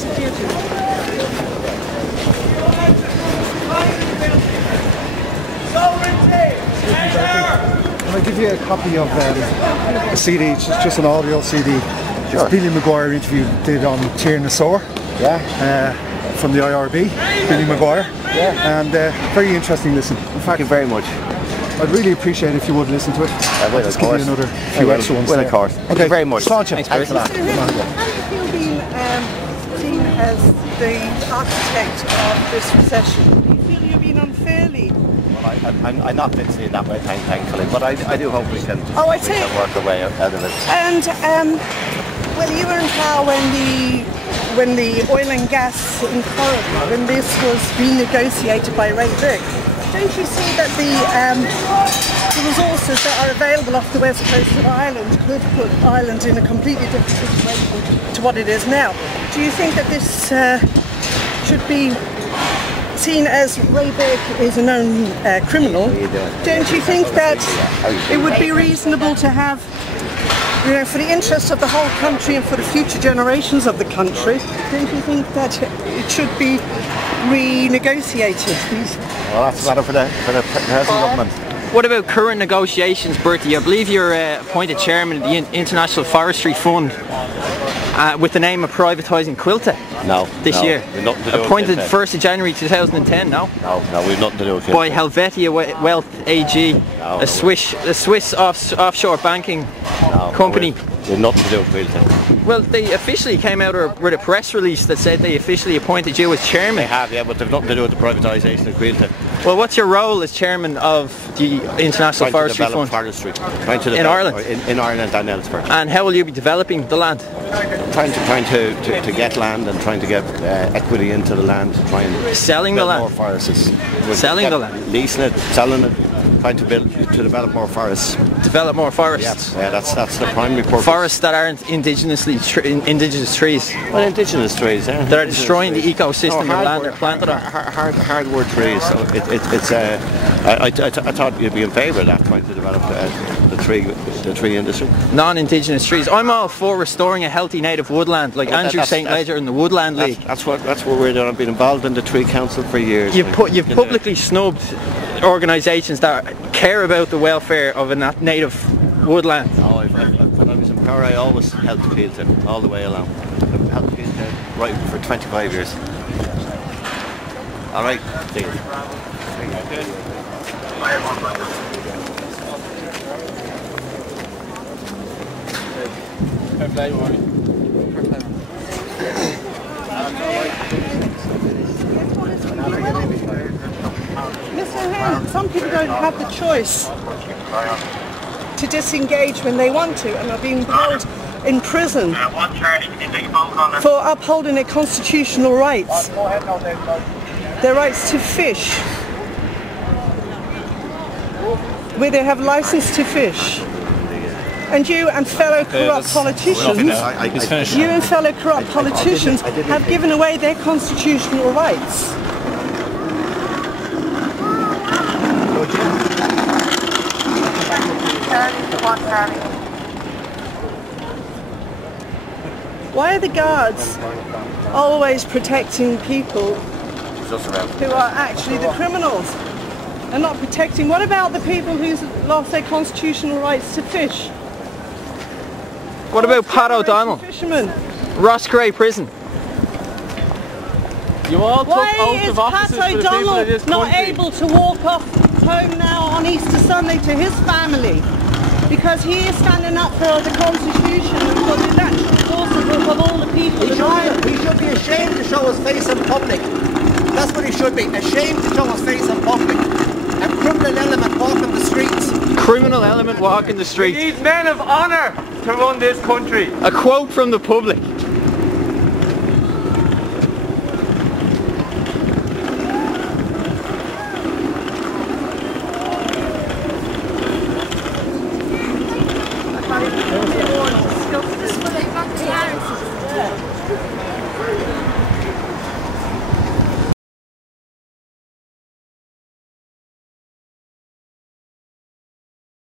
Can I give you a copy of a CD, just an audio CD? Sure. It's Billy Maguire interview did on Tierna Sore. Yeah. From the IRB, Billy Maguire. Yeah. And very interesting listen. In fact, Thank you very much. I'd really appreciate it if you would listen to it. I will, just of give course. you another few extra ones. Well, of course. Okay. Thank you very much. Thanks, Thanks a lot. Have you been seen as the architect of this recession? Do you feel you've been unfairly? Well, I'm not been seen that way, thankfully, but I do hope we can, I we can work our way out of it. And well, you were in power when the oil and gas in Coillte, when this was renegotiated by Ray Burke. Don't you see that the resources that are available off the west coast of Ireland could put Ireland in a completely different situation to what it is now? Do you think that this should be seen as Ray Burke is a known criminal? Don't you think that it would be reasonable to have, you know, for the interest of the whole country and for the future generations of the country, don't you think that it should be renegotiated? Well, that's a matter for the present government. What about current negotiations, Bertie? I believe you're appointed chairman of the International Forestry Fund with the name of privatising Coillte. No. This year. Nothing to do Appointed with 1st of January 2010, no? No, we've nothing to do with Coillte. By Helvetia Wealth AG, a Swiss offshore banking company. We've nothing to do with Coillte. Well, they officially came out with a press release that said they officially appointed you as chairman. They have, yeah, but they've nothing to do with the privatisation of Coillte. Well, what's your role as chairman of the International Forestry Fund? Forestry. In Ireland? In Ireland and elsewhere. And how will you be developing the land? Trying to get land and trying to get equity into the land, to try and selling the land. More forests. Selling the land. Leasing it, selling it, trying to develop more forests. Develop more forests. Yeah, that's the primary purpose. Forests that aren't indigenous trees. Well, indigenous trees, yeah. That are destroying the ecosystem of land they're planted on. Hardwood trees. So I thought you'd be in favour of that, trying to develop the tree industry. Non-indigenous trees. I'm all for restoring a healthy native woodland, like Andrew St. Ledger in the Woodland League. That's what we're doing. I've been involved in the Tree Council for years. You've publicly snubbed organisations that care about the welfare of a native woodland. No, when I was in power, I always helped Coillte all the way along. I've helped Coillte right for 25 years. All right, see you. Mr. Ahern, some people don't have the choice to disengage when they want to and are being held in prison for upholding their constitutional rights, their rights to fish, where they have license to fish. And you and fellow corrupt politicians, have given away their constitutional rights. Why are the guards always protecting people who are actually the criminals and not protecting? What about the people who've lost their constitutional rights to fish? What about Pat O'Donnell? Fishermen. Rossgrave Prison. You all took oath of office for the people of this country. Not able to walk off home now on Easter Sunday to his family because he is standing up for the Constitution and for the natural causes of all the people. He should be ashamed to show his face in public. That's what he should be, ashamed to show his face in public. A criminal element walking the streets. Criminal element walking the streets. We need men of honour to run this country. A quote from the public. This